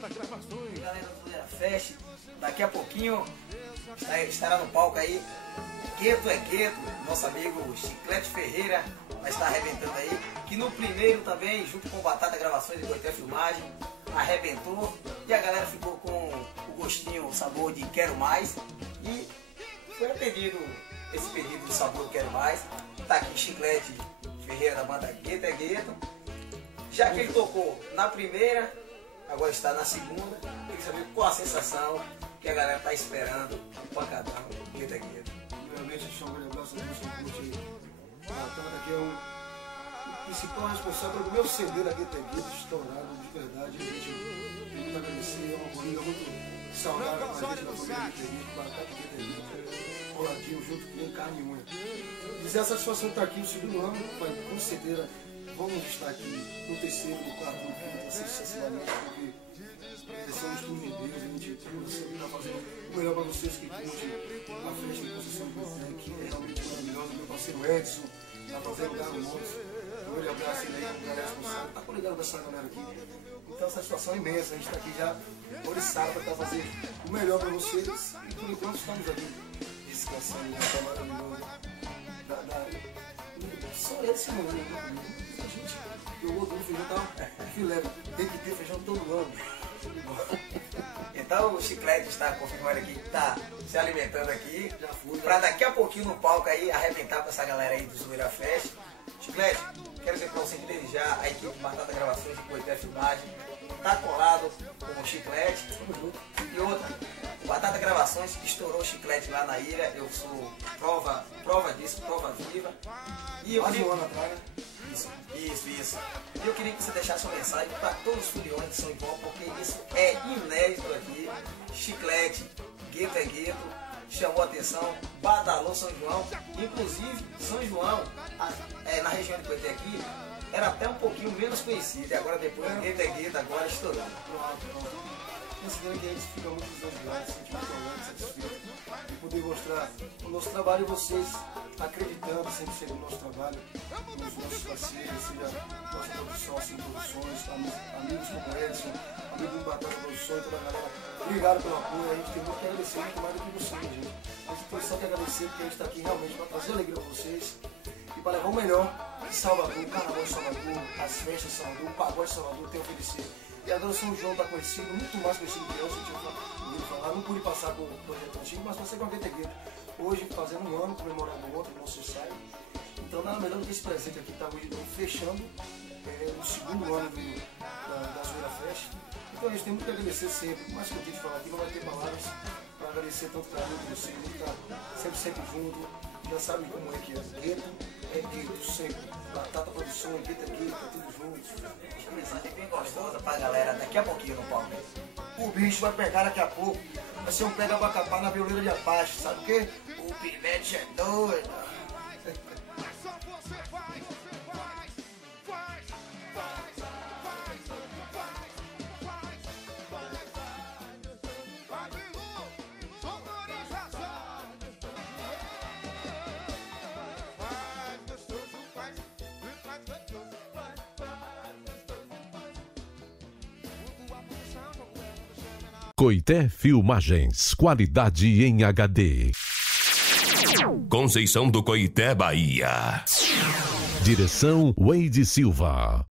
Galera do Zoeira Fest, daqui a pouquinho estará no palco aí Gueto é Gueto, nosso amigo Chiclete Ferreira vai estar arrebentando aí, que no primeiro também, junto com Batata Gravações e Coité Filmagem, arrebentou e a galera ficou com o gostinho, o sabor de Quero Mais, e foi atendido esse pedido do sabor de Quero Mais. Tá aqui Chiclete Ferreira da banda Gueto é Gueto. Já que ele tocou na primeira, agora está na segunda, tem que saber qual a sensação que a galera tá esperando o pancadão Gueto é Gueto. Primeiramente, deixar um grande abraço a Deus que a Batata, que é o principal responsável do meu CD da Gueto é Gueto, estourado, de verdade. A gente tem muito a agradecer, é uma corrida muito saudável com a gente da família Gueto é Gueto, Batata e Gueto é Gueto, coladinho junto, que nem carne e unha. Dizer a satisfação de estar aqui no segundo ano, com certeza vamos estar aqui no terceiro, no quarto, no quinto, sucessivamente, porque somos tudo de Deus, a gente está fazendo o melhor para vocês que curtem a festa de Conceição do José, que é realmente maravilhosa. Meu parceiro Edson está fazendo o Galo Montes, um grande abraço aí, a galera responsável, está coligado dessa galera aqui. Então a satisfação é imensa, a gente está aqui já oriçado para fazer o melhor para vocês, e por enquanto estamos aqui descansando, né? Tá maravilhoso. Só esse momento, né? A gente jogou tudo, feijão tá filé, tem que ter feijão todo ano. Então o Chiclete está confirmando aqui que está se alimentando aqui, para daqui a pouquinho no palco aí arrebentar com essa galera aí do Zoeira Fest. Chiclete, quero dizer para você que desde já a equipe Batata Gravações e Coité Filmagem tá colado com o Chiclete. E outra, o Batata Gravações estourou o Chiclete lá na ilha, eu sou prova disso, prova viva. E eu quase um ano atrás, né? Isso. E eu queria que você deixasse uma mensagem para todos os foliões de São João, porque isso é inédito aqui. Chiclete, Gueto é Gueto, chamou a atenção, badalou São João. Inclusive, São João, na região de Coité aqui, era até um pouquinho menos conhecido. E agora depois, Gueto é Gueto, agora estourou. Considero que a gente fica muito lisonjeado, se sente muito orgulho, satisfeito de poder mostrar o nosso trabalho e vocês acreditando sempre ser o nosso trabalho, os nossos parceiros, seja nossa produção, assim, produções, amigos como Edson, amigos do Batata Produções, toda a galera. Obrigado pelo apoio, a gente tem muito que agradecer, muito mais do que vocês, gente. A gente tem só que agradecer porque a gente está aqui realmente para trazer alegria para vocês e para levar o melhor de Salvador, o Carnaval de Salvador, as festas de Salvador, o pagode de Salvador tem a oferecer. E agora o São João está conhecido, muito mais conhecido que eu, se eu tinha ouvido falar. Não pude passar por projeto antigo, mas passei com a Gueto é Gueto. Hoje, fazendo um ano, comemorando o outro, o nosso ensaio. Então, nada melhor do que esse presente aqui, está hoje fechando o segundo ano da Zoeira Fest. Então, a gente tem muito que agradecer sempre. Mais que eu tenho de falar aqui, não vai ter palavras para agradecer tanto o carinho de vocês, que está sempre junto. Já sabem como é que é. Gueto é Gueto, sempre. Batata Produções, Gueto é Gueto, tudo junto. Uma mensagem bem gostosa pra galera daqui a pouquinho no palco. O bicho vai pegar daqui a pouco. Vai ser um pega-bacapá na violeira de Apache. Sabe o quê? O pivete é doido. Coité Filmagens, qualidade em HD. Conceição do Coité, Bahia. Direção Wade Silva.